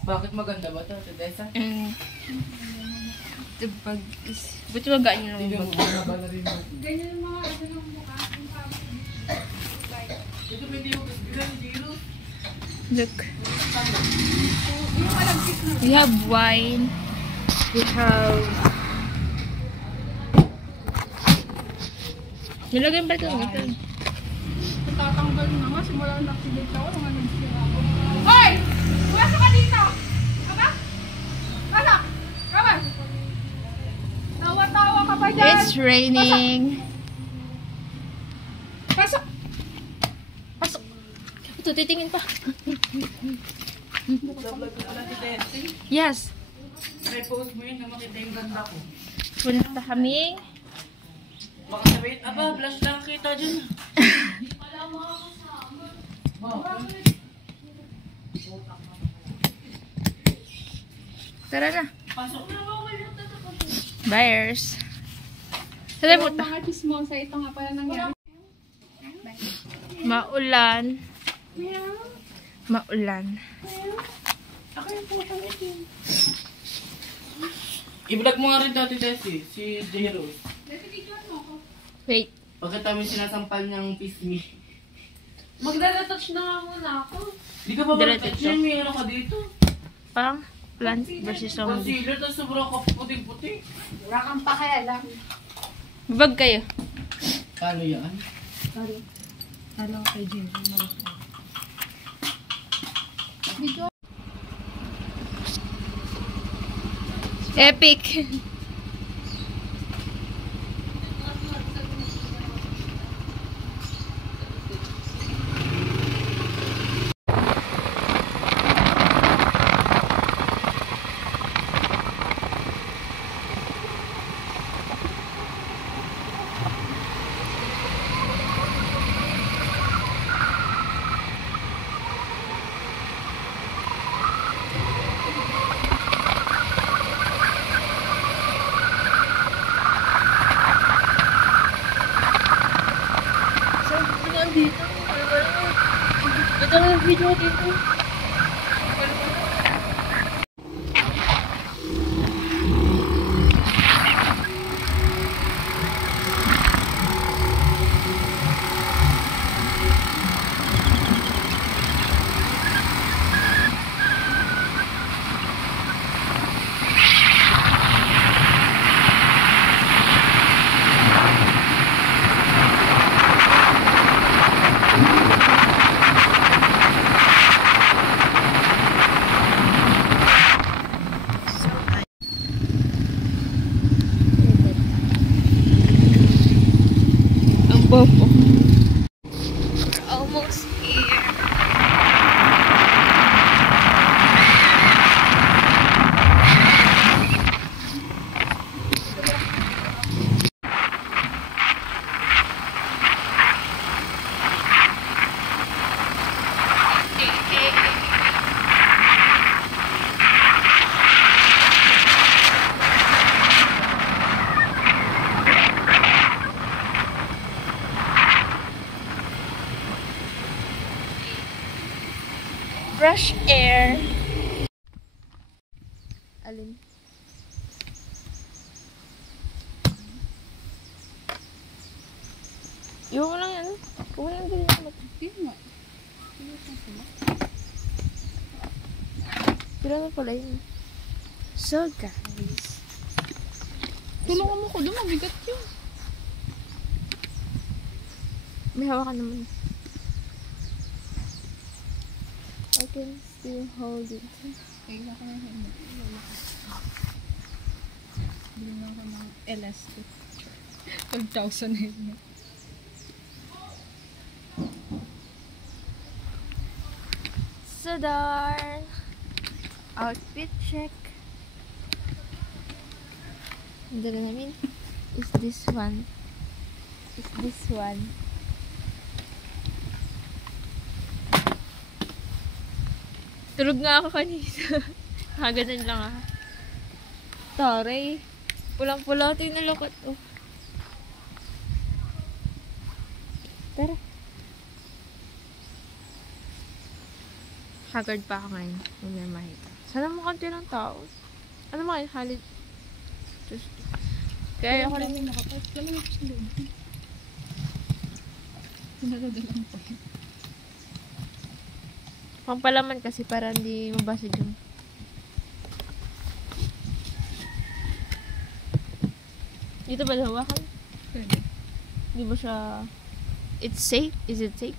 Bakit maganda ba ito, Tedesa? The bag is... Buti magaan yun lang yung bag. Ganyan yung mga ano ng mukha. Ito may di mo. Look. We have wine. We have... Nilagyan pa ito. Tatanggal na nga. Simula na accident ako. Mga nagsira ako. Hoy! Pumasok ka dito! Aba? Pasok! Kama! Tawa-tawa ka pa dyan! It's raining. Pasok! Pasok. Ito, titingin pa. Vlog ko pala, Tedesa. Yes. Repost mo yun na makita yung ganda ko. Punta kaming... Baka sabihin, aba, blush lang kita dyan. Tara na. Pasok na. Buyers. Tara So, punta. mga chismosa, ito nga pala nangyari. Maulan. Maulan. Ako yung putang itim. I-vlog mo nga rin dati, Desi, si Jero. Dati videoan mo ako. Wait. Pagkatapos yung sinasampal niyang pisngi. Magdadetouch na nga muna ako. Di ka ba Diretso. ba-touch yan? May ano ka dito? Parang plant versus zombie. Concealer, tapos sobrang kaputing-puting. Wala kang pakialam. Bag kayo. Paano yan? Ano kay Jimmy? Video. Epic. Ito na yung video dito. Ang bobo. We're almost here. Fresh air. Alin? Iwan mo lang yan. Iwan mo lang din yung Hindi mo. Sila na pala yun. So guys. Tulungan mo ko doon. Mabigat yun. May hawakan naman. I can still hold it. Kaya ako na helmet. Bili na ako ng elastic. 12,000 helmet. So darn. Outfit check. And then I mean, is this one? Is this one? Tulog nga ako kanina. Kaganan lang ah. Taray. Pulang-pula ito yung nalukot. Oh. Tara. Haggard pa ako ngayon. Huwag na makita. Sana mo konti ng tao. Ano mo kayo? Halid. Kaya ako rin. Nakapos. Wala na po sa loob. Sinadadalang pa. Pampalaman kasi para hindi mabasag yung... Dito ba hawakan? Pwede. Di ba siya... It's safe? Is it safe?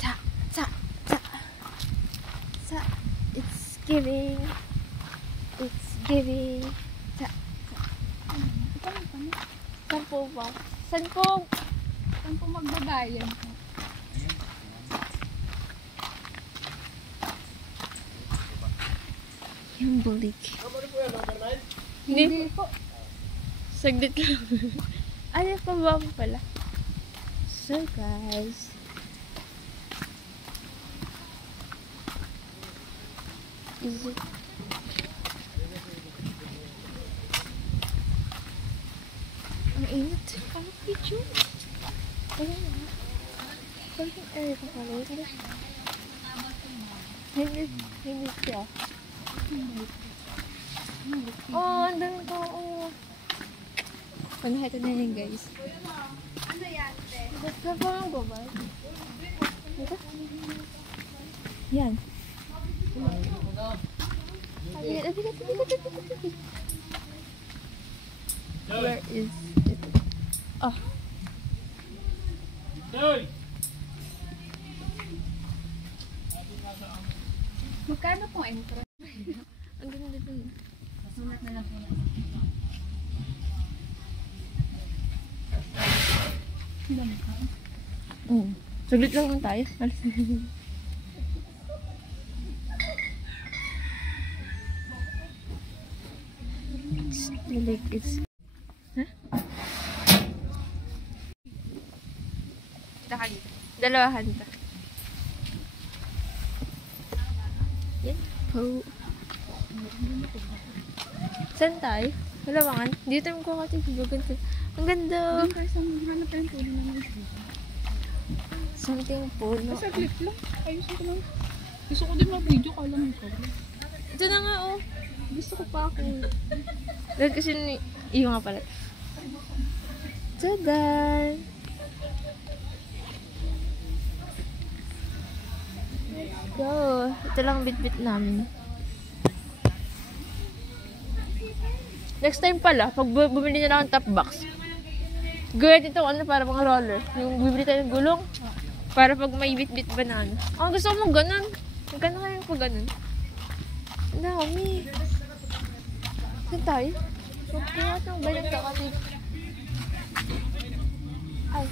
Ta, ta, ta. Sa. It's giving. It's giving. Ta, ta. Saan po ba? Saan po? Saan po magbabayan? Yung bulik. Hindi. po. Saglit lang. Ano pa ba pala? So guys. Is it? Ang init. Ano video? Ayun na. Parang air pa pala. Hindi siya. Oh, ang dami ko. Oh. Panakita na yun, guys. Ano yan, te? Basta pa ang babay. Ito? Yan. Where is it? Oh. Magkano po entry? Ang ganda dun. Sulat na lang po. Saglit lang naman tayo. The lake is... Huh? Dalawahan ka. Yan po. Saan tayo? Malawangan? Dito yung kakatig. Ang ganda. Doon kayo sa hanap tayo po naman. Something puno. Saglit lang. Ayusin ko lang. Gusto ko din ma-video ka lang ikaw. Ito na nga oh. Gusto ko pa ako. Dahil kasi iyo nga pala. Tadan! Let's go. Ito lang bit-bit namin. Next time pala, pag bumili na lang ng top box, gawin ito ano para mga roller. Yung bibili tayo ng gulong. Para pag may bit-bit banana. Oh, gusto mo ganun. Magkano kaya pag ganun? Ang dami. Saan tayo? Magkano ba yung kakatid? Ay.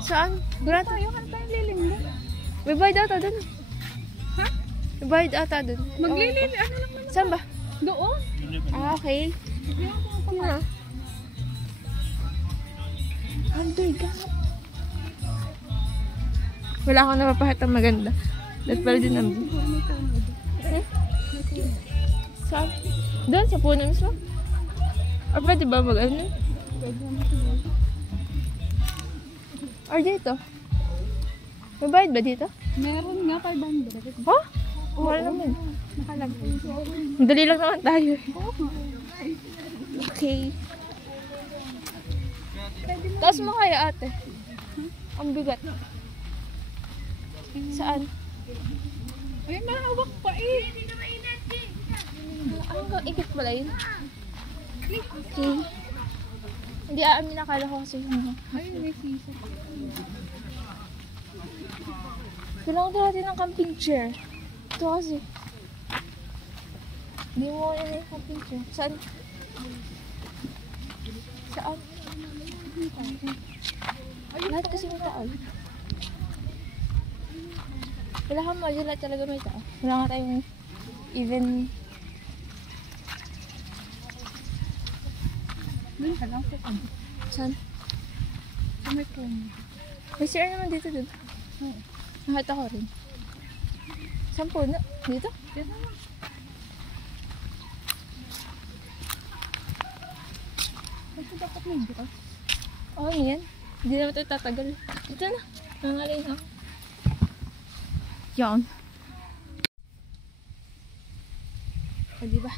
Saan? Wala tayo. Tayo, ano tayong lilimlim? May bayad ata dun. Ha? May bayad ata dun. Maglilim. Ano lang naman? Saan ba? Doon. Ah, okay. Yun na. Under God. Wala akong napapahitang maganda. Dahil pala din namin. Eh? Saan? Doon, sa puno mismo? Or pwede ba mag-ano? Or dito? May bayad ba dito? Meron nga 500. Ha? Mahal naman. Nakalagay. Madali lang naman tayo. Okay. Taas mo kaya ate? Ang bigat. Saan? Ay, mahawak pa eh. Ang ikit pala yun. Okay. Hindi aamin, akala ko kasi Ay, may sisa. kailangan din natin ng camping chair. Ito kasi. Hindi mo kaya na yung camping chair. Saan? Saan? Lahat kasi may tao. Wala kang module, lahat talaga may tao. Wala nga tayong even... Doon ka lang po. Saan? Sa may kong. May CR naman dito dun. Nakita ko rin. Saan po na? Dito? Yan naman. Kasi dapat may bukas. Ano yan? Hindi naman ito tatagal. Ito na. Nangalay na. Yan. O, diba?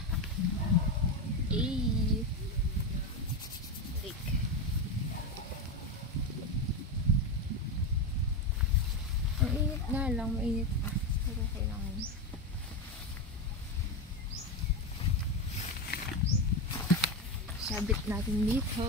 Eh. Like. Mainit na lang. Mainit pa. Pero kailangan. Sabit natin dito.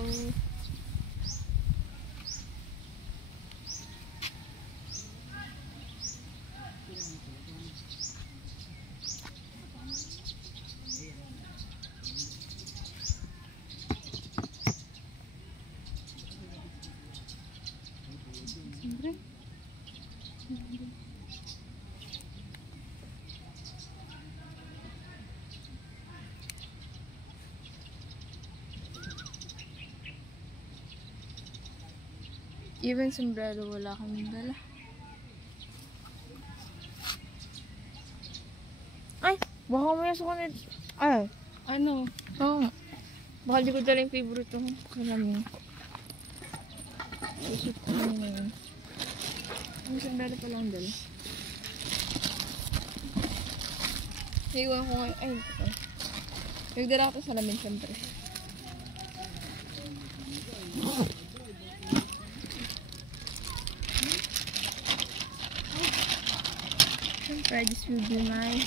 Even sombrero wala kaming dala. Ay! Baka may sukunod. Ay! Ano? Oo. Baka di ko dala yung favorite ko. Maraming. Isip ko na yun. Ang sombrero pa lang dala. Naiwan ko ngayon. Ay, ito pa. Nagdala ko sa salamin syempre. Siyempre, this will be my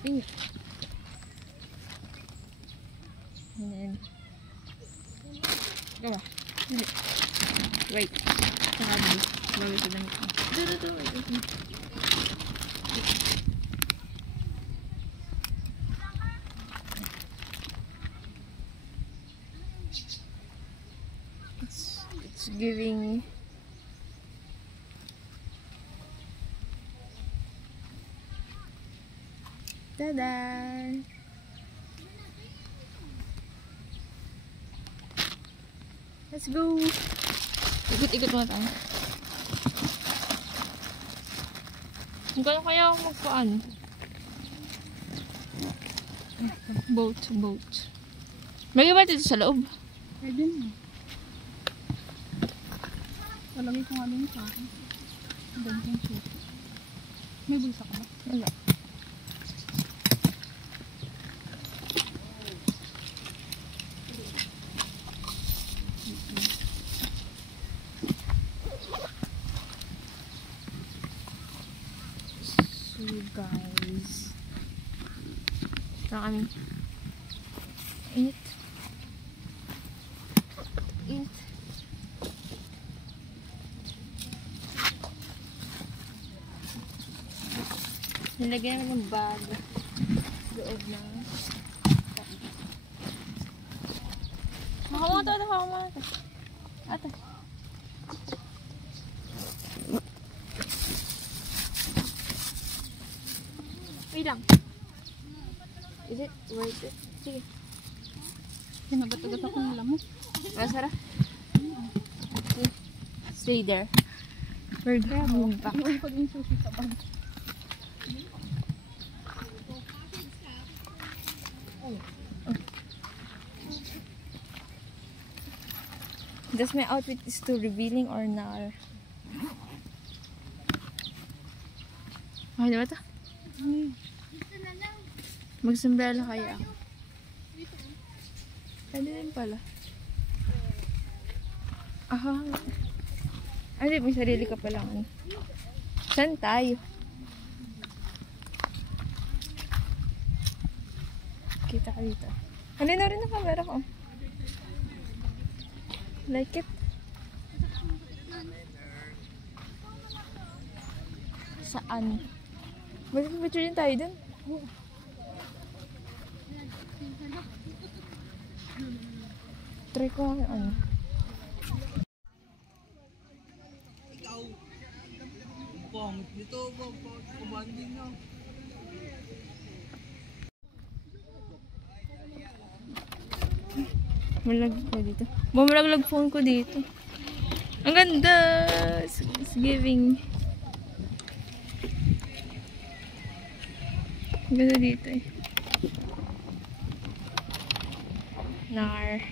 pink. And then, gawa. Hindi. Wait. Saka di. Bago sa damit ko. Ito. Wait. It's giving tada! Let's go! Ikot-ikot muna tayo. Gano'n kaya ako magpaan? Boat. May iba dito sa loob? Pwede na. Talagay ko nga din sa akin. Ang suit. May bulsa ka ba? Wala. So guys, ito kami. Init. Nilagyan naman ng bag loob na. Nakakumata ito. Ate. Wait lang. Is it worth it? Sige. Sinagat-agat ako ng lamok. Masara? Stay there. We're going back. Iwan ko din sushi sa bag. Does my outfit is too revealing or not? Okay, diba ito? Mag-sombrero kaya ako. Pwede din pala. Aha. Ay, may sarili ka pala. Saan tayo? Kita ka dito. Halin na rin ang camera ko. Like it? Saan? Mag-picture din tayo dun. Try ko nga ano. Pangit nito, pabanding na. Malag ko dito. Bumalaglag phone ko dito. Ang ganda! It's giving. Ang ganda dito eh. Nar.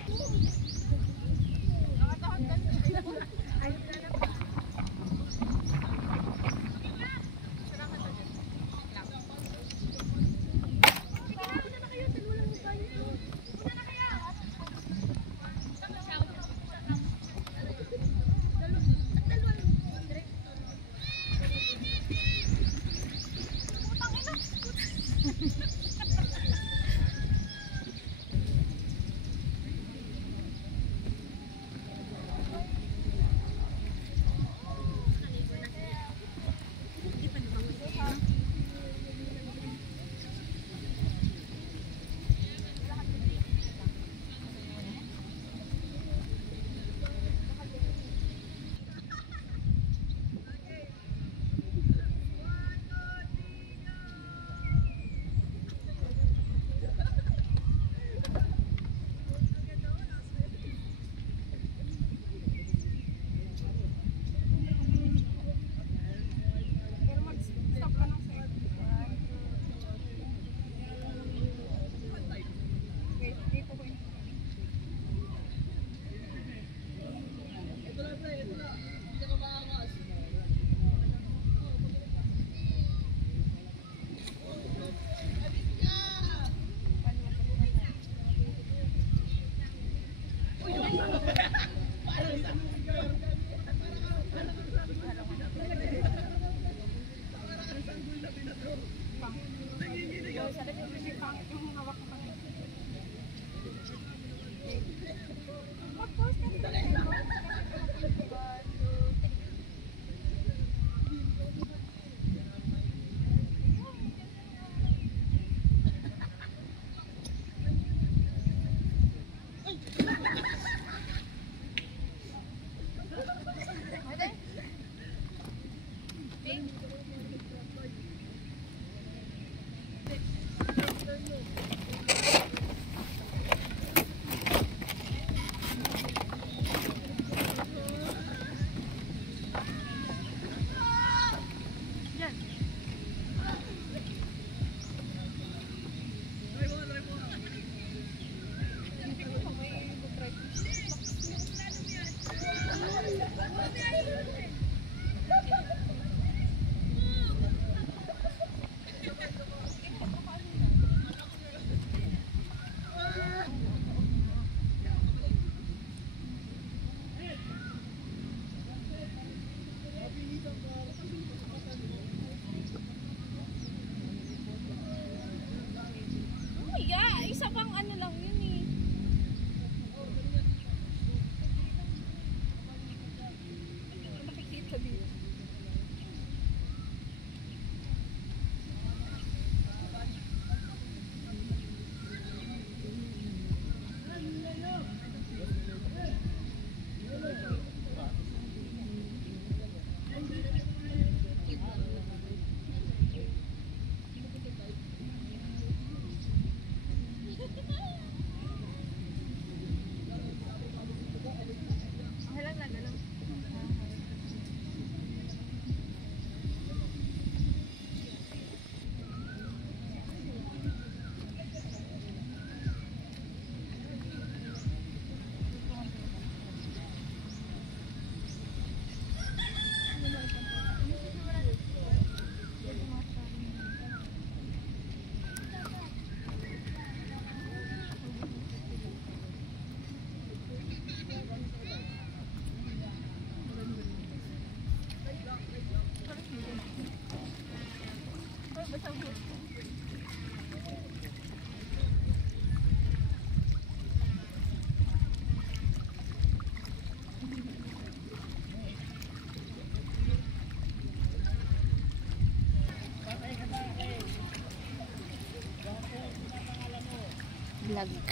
vlog.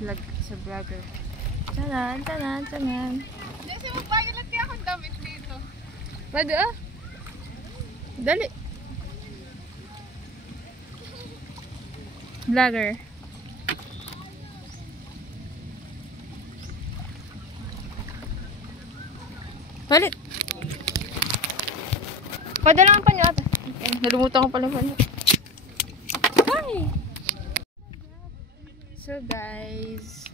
Vlog sa vlogger. Tanan, tanan, tanan. Kasi magbayalat kaya akong damit dito. Pwede ah. Dali. Vlogger. Palit. Padala pa niyo ata. Okay, nalimutan ko pala pa niyo. Hi! So guys,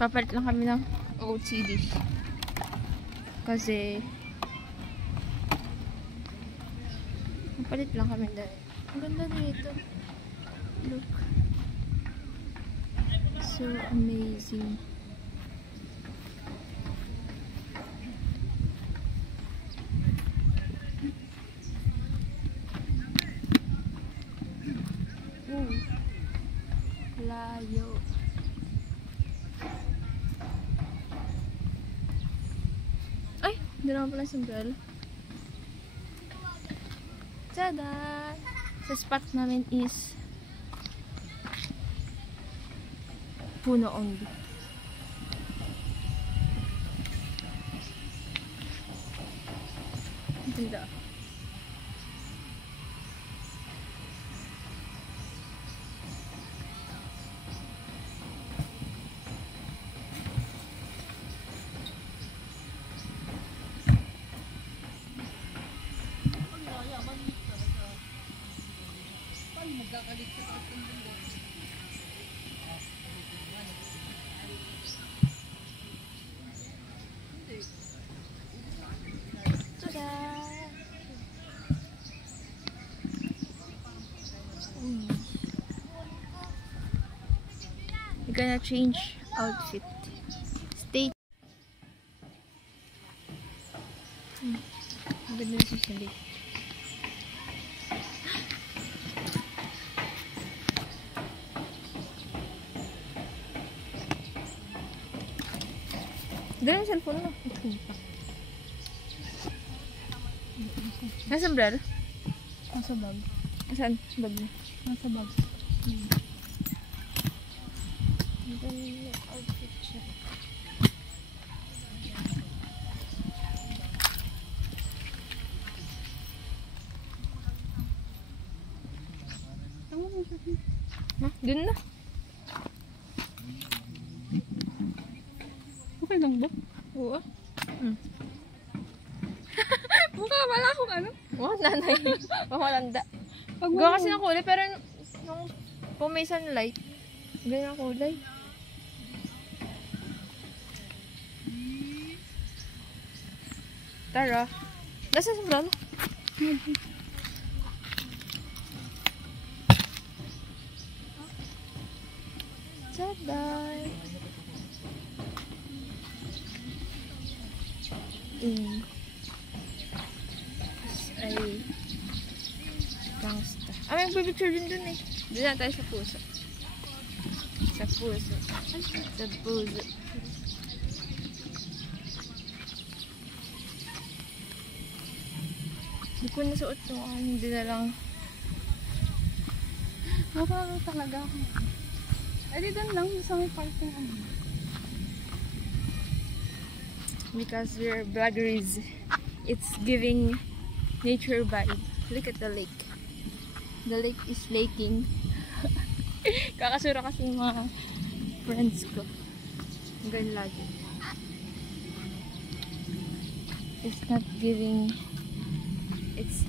papalit lang kami ng OOTD. Kasi papalit lang kami dahil ang ganda dito. Look. So amazing. Layo. Ay, hindi naman pala sombrero. Tada! Sa spot namin is puno only. Ganda. We're gonna change outfit. Stay. Ang ganda na sisali. Dala yung cellphone mo. Nasaan brother? Nasa bag. Saan? Bag mo? Nasa bag. Ang outfit siya. Ha? Dun na. Okay lang ba? Oo. Mukha wala akong ano. Oo, nanay. Pamalanda. Pag Gawa kasi ng kulay, pero nung kung may sunlight, ganyan ang kulay. Tara. Nasaan sa brano? Saday. Ay. Gangsta. Ah, may picture din dun eh. Doon na tayo sa puso. Sa puso. Sa puso. Hindi ko nasuot yung hindi na lang. Mukha talaga ako. Eh, di doon lang. Sa may parking ano. Because we're vloggers. It's giving nature vibe. Look at the lake. The lake is laking. Kakasura kasi yung mga friends ko. Ganun lagi. It's not giving. It's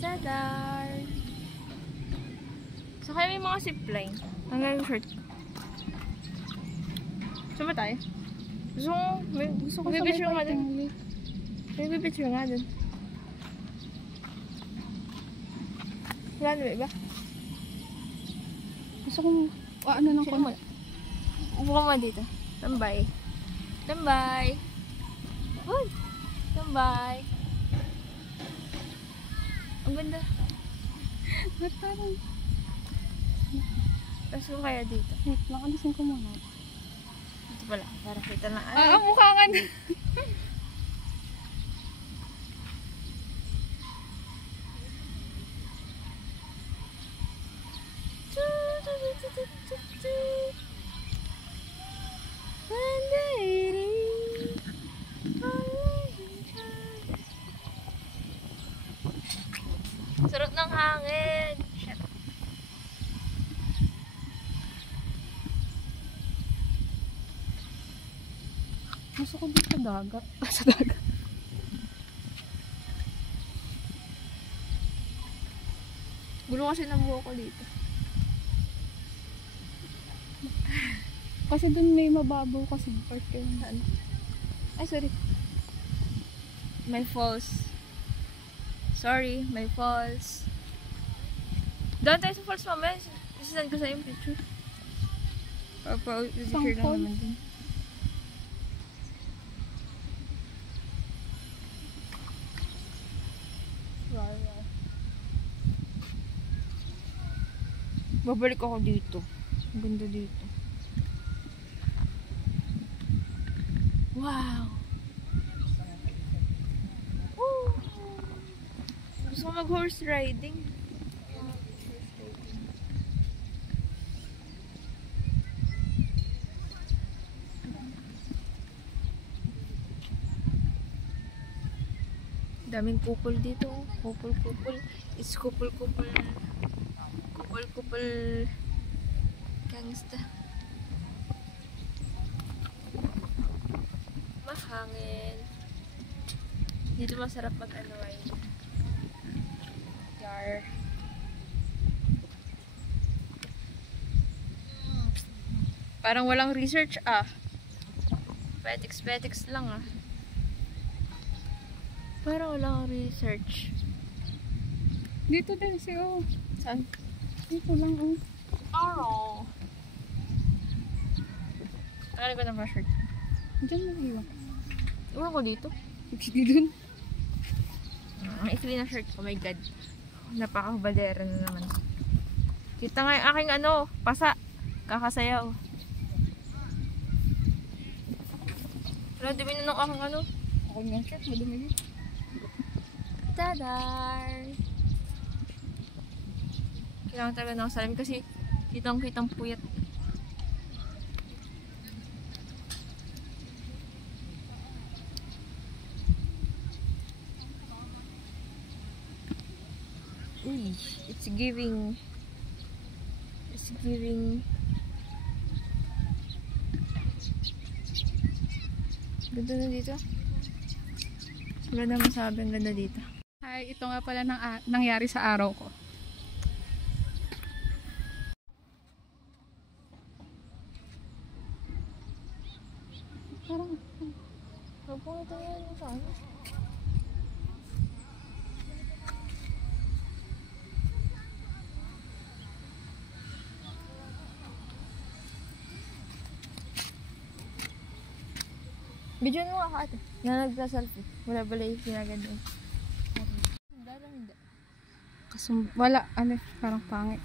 Tadar! So kaya may mga zipline. Hanggang yung shirt. Saan ba tayo? Gusto ko May picture nga dun. parking lake. May picture nga dun. Wala na ba iba? Gusto kong ano ng Sino mo? Upo ka mo dito. Tambay. Tambay! Uy! Tambay! Ang ganda. Ba't parang Tapos ko kaya dito. wait lang. Alisin ko muna. Ito pala. Para kita na. Mukha nga na. Sarap ng hangin. Shit. Gusto ko dito sa dagat. Sa dagat. Gulo kasi ng buhok ko dito. Kasi dun may mababaw kasi part kayo na ano. Ay, sorry. My falls. Sorry, my falls. Doon tayo sa falls mamaya. Isasend ko sa yung picture. Pa-picture lang falls? naman din. Babalik ako dito. Ang ganda dito. Wow! Woo! Gusto ko mag-horse riding. Daming kupol dito. Kupol. It's kupol. Kupol. Gangsta. Mahangin. Dito masarap mag-unwind. Yar. Parang walang research Petics lang Parang walang research. Dito din siya. Saan? Dito lang Aro. Ano ko ng shirt? Diyan mo iwan. Iwan ko dito. Sige dun. Ang ikli na shirt. Oh my god. Napaka-badera na naman. Kita nga yung aking pasa. Kakasayaw. Pero dumi na ng aking Ako nga shirt, madumi. Tadar! Kailangan talaga ng salamin kasi kitang puyat. Uy, it's giving ganda na dito. Wala na masabi, ang ganda dito. Hi, ito nga pala nangyari sa araw ko. Parang Magpunta yan sa ano? Video mo nga ka ate. Na nagsa-selfie. Wala pala yung sinaganda. Hindi. wala, parang pangit.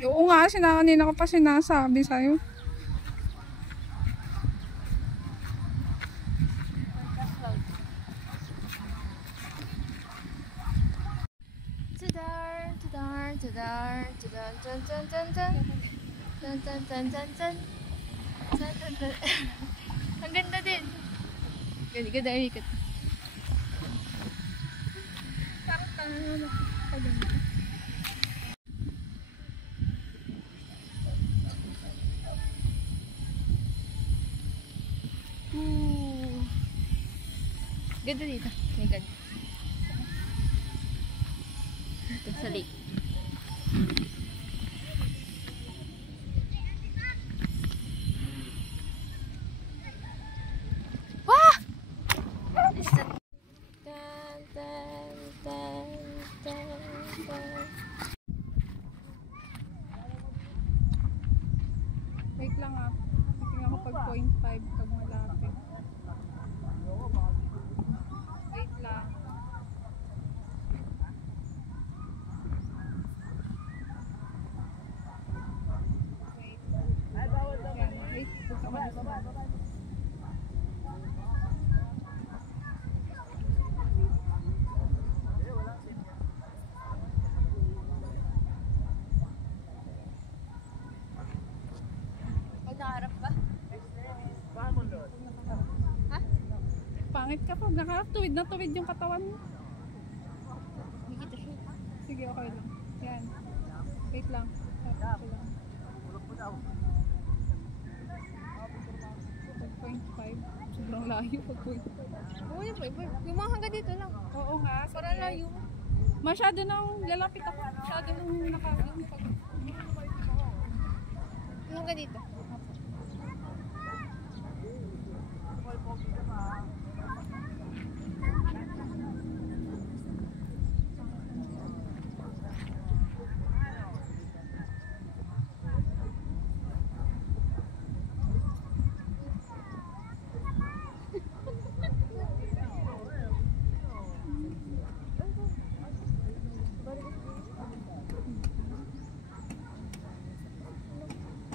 Oo nga, kanina ko pa sinasabi sa'yo. Ang ganda din. Ganda yung ikot. Parang tanong paganda. Ganda dito. May ganda. Ito sa lake. Wah! Listen. Tan, tan, tan, tan, tan. Wait lang tingnan ko pag 0.5 pag malapit. Wait lang. Pangit ka pag nakatuwid na tuwid yung katawan mo. Hindi kita siya. Sige, okay lang. Yan. Wait lang. Tapos ko lang. 5.5. Sobrang layo. 5.5. Oo, yung mga hanggang dito lang. Oo nga. Parang layo. Masyado nang lalapit ako. Masyado nang nakagin. Yung hanggang dito.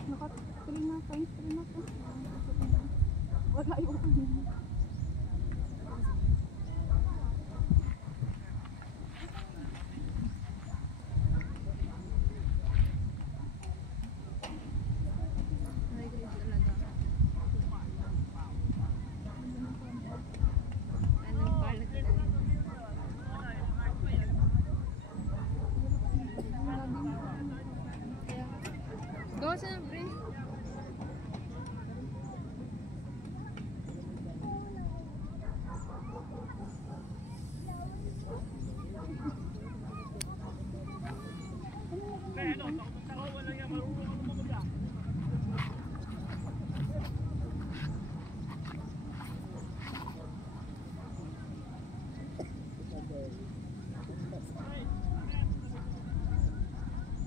Nakatuloy na. Fine screen na to. Wala yung kanina. Ay, guys, talaga. Anong pala talaga? Gawa sa ng brace.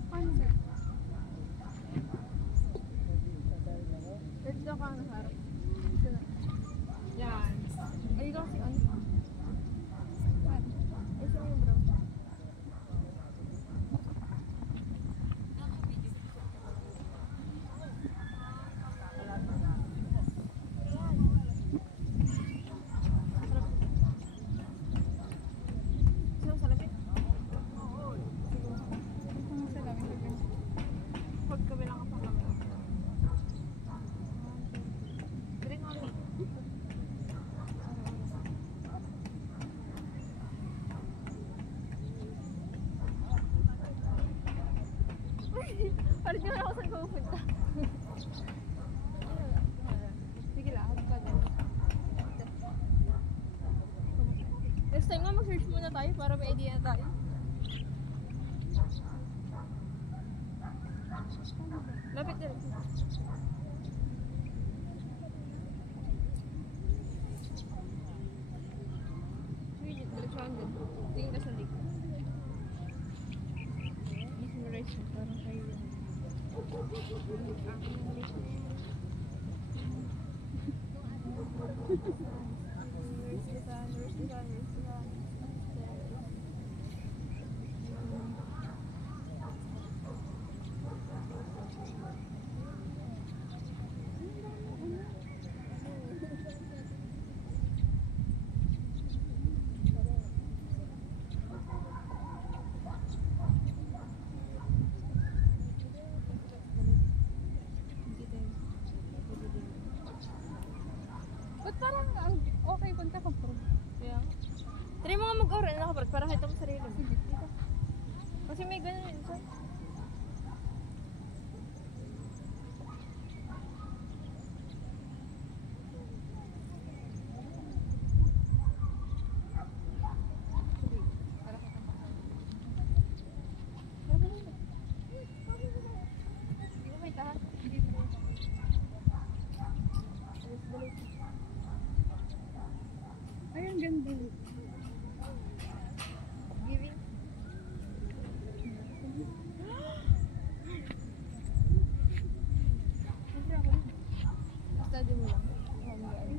Ano ba? Dito ka ang harap. Dito na. Yan. Ay, ikaw si ano? Yan. Ay, saan yung brown? Sino sa lapit? Ang salamin. Huwag kami lang ang kami. Drink on me. Parang di mo na ako saan pupunta. Sige lang, hug ka din. Next time nga mag-search muna tayo para may idea na tayo. Lapit na rin. Sige, diretsuhan din. Tingin ka sa likod. Mesmerize mo, parang kayo yan. Where's the sun? Where's the sun? Where's the sun? Ba't parang okay punta ka pro? Kaya nga. Try mo nga mag-oral na kapag para kita mo sarili mo. Dito. Kasi may ganun yun, sir. Hindi mo may tahan. Ay, ang ganda. Giving. Siyempre ako din. Study mo lang. Oh my God.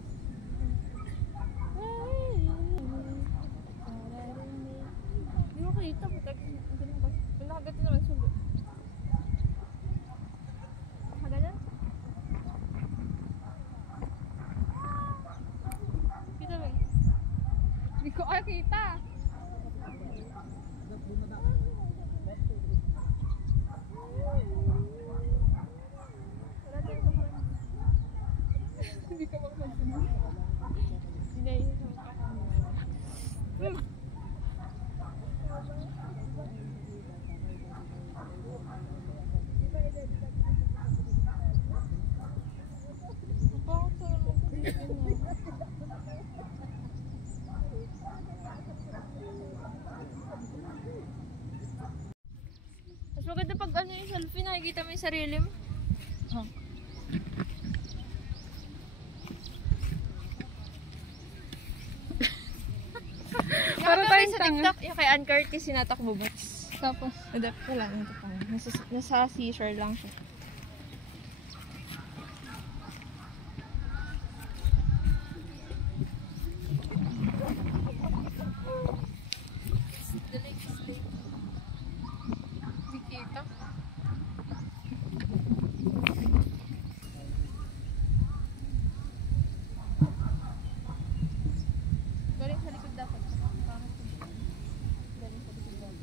Hindi mo kita. Nakagati naman sulo. Nakagalan? Kita ba? Hindi ko kita. Wala din ito. Hindi ka magpasunod. Hindi. selfie, nakikita mo yung sarili mo. Oh. Para Nakita mo tayong sa tanga. TikTok, yung kay Ann Curtis, sinatakbo bats. Tapos, Adapt ko lang, ito pa. Nasa seashore lang siya. The lake is lake. Hindi kita. Galing sa likod dapat. Galing sa likod dapat.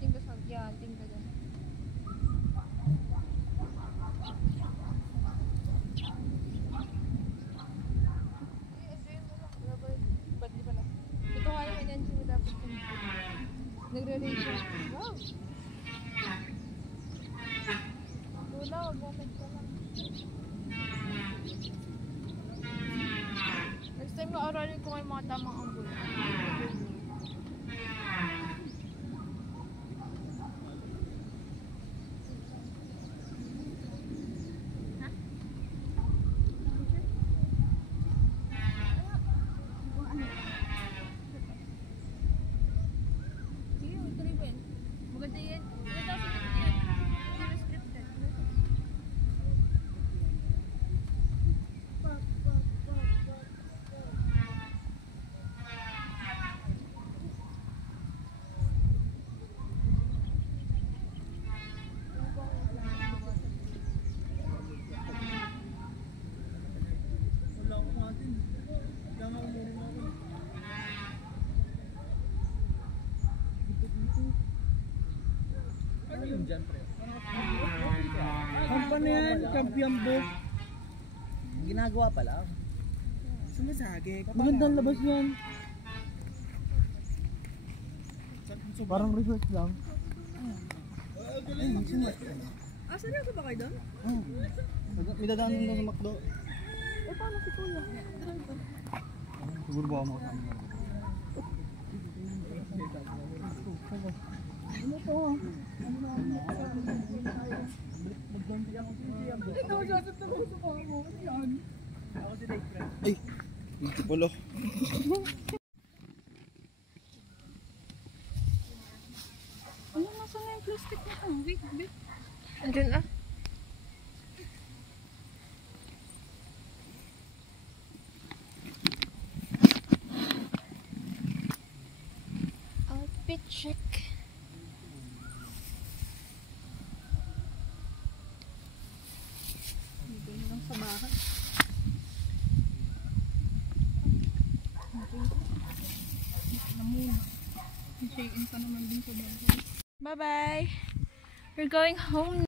Tingko sa yan, tingko dyan. Ba't di pala? Ito nga yung energy mo dapat yung nagre-ratio. Wow! Wala, wag-moment ka lang. Next time na-aralin ko kayo mga tamang angulo. Sige, tuloy mo yan. Maganda yan. Maganda ako sa yan. Hindi mo scripted. Wala akong atin. Kaya nga umuwi na ako. Ano yun dyan, pre? Kampa na yan, kampiambo. Ginagawa pa lang. Sumasagi. Magandang labas yan. Parang resort lang. Ay, sumas. ah, saan ka ba kayo doon? May dadaanan daw sa McDo. Eh, paano si Kuya? Siguro ba ako makasama? Ito, shoutout na gusto ko ako. Yan. Ay, dito pala. Ano, nasa na yung plastic na ito? Wait, wait. Andun ah. Outfit check. Dito na lang sa bahay. Shake-in pa naman din sa bahay. Bye-bye. We're going home.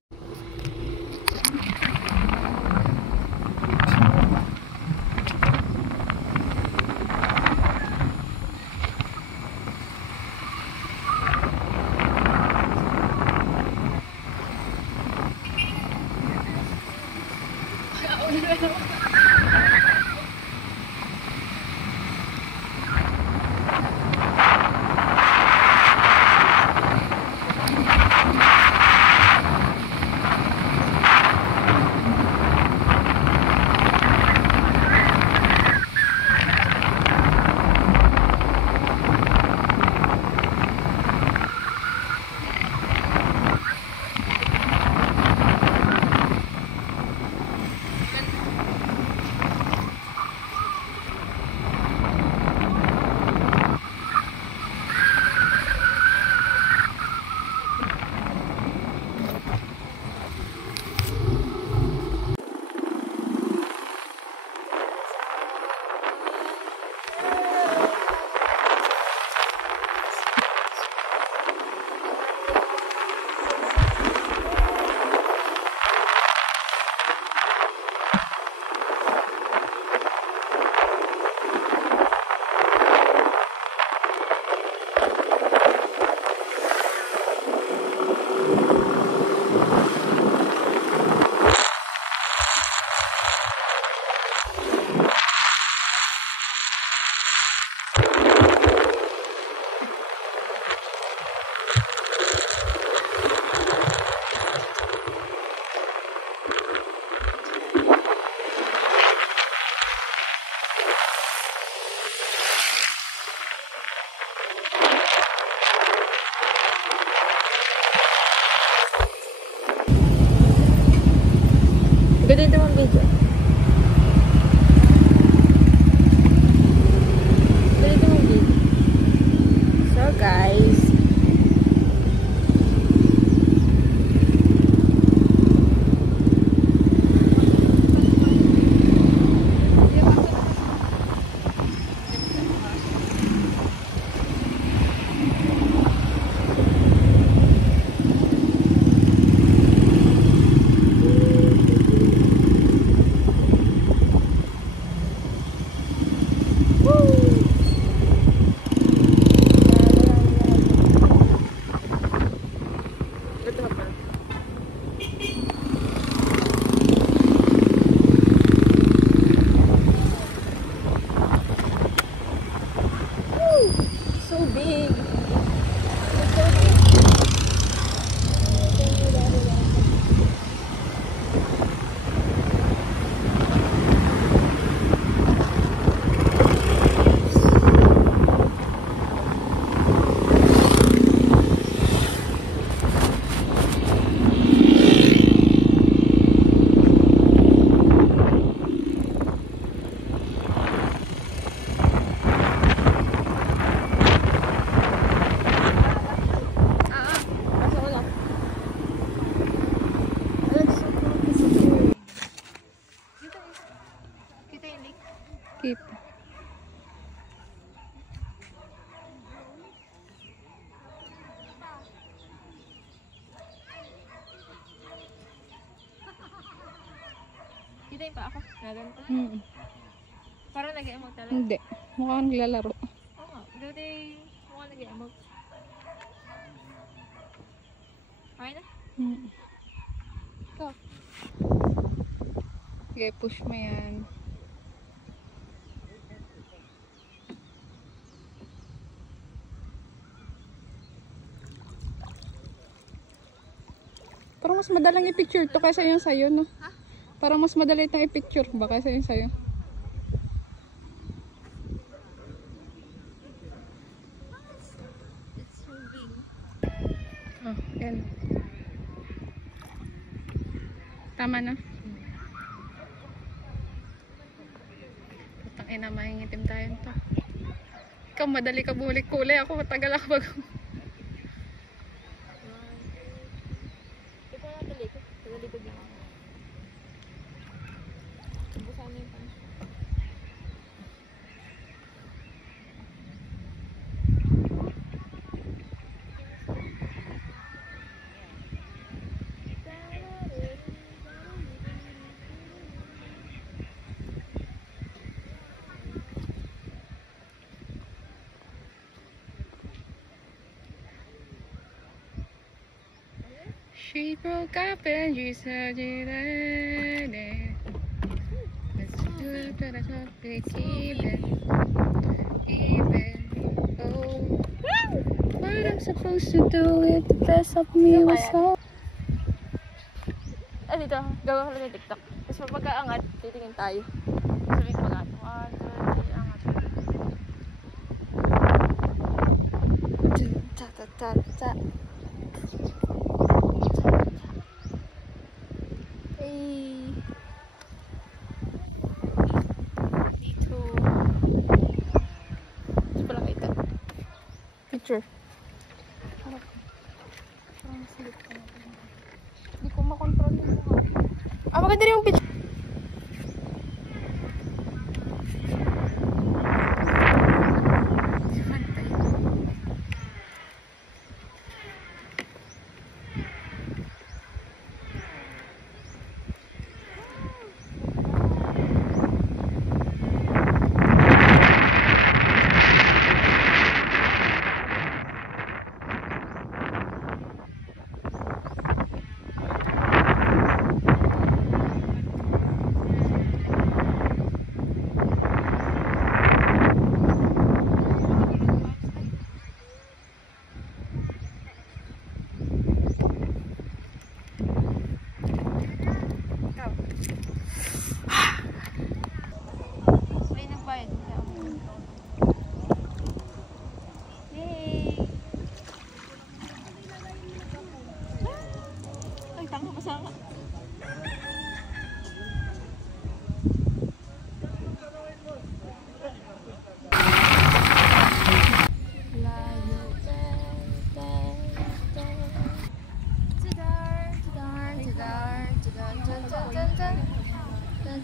video. Ganito mong video. So guys, so big. It's so big. Kita. Kita yung pa ako. Naganto. Parang nag-emote talaga. Hindi. Mukhang naglalaro. Oo nga. Dati mukhang nag-emote. Okay na? Ikaw. Sige, push mo yan. Parang mas madalang i-picture to kaysa yung sayo, no? Ha? Parang mas madali itong i-picture ba kaysa yung sayo? It's moving. Oh, yan. Tama na. Putang ina, mahingitim tayo to. Ikaw madali ka bumalik kulay. Ako matagal ako bago. Ito na talikod. Talikod lang ako. Busan na yung punch. She broke up and she said it. Let's do it to the topic, even. Oh, what I'm supposed to do with the best of me was all. Ah, dito. Gawin ko lang yung TikTok. Tapos pagka-angat, titingin tayo. Sabihin ko lang. 1, 2, 3, angat. Ta ta ta ta. Hey. Dito. Hindi ko lang kita. Picture. Hindi ko makontrol yung mukha. Ah, maganda rin yung picture.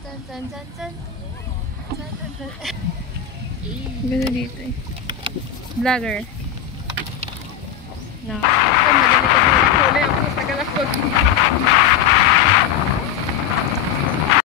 tan, tan, tan, tan. Tan, tan, tan. Ganda dito eh. Vlogger. No.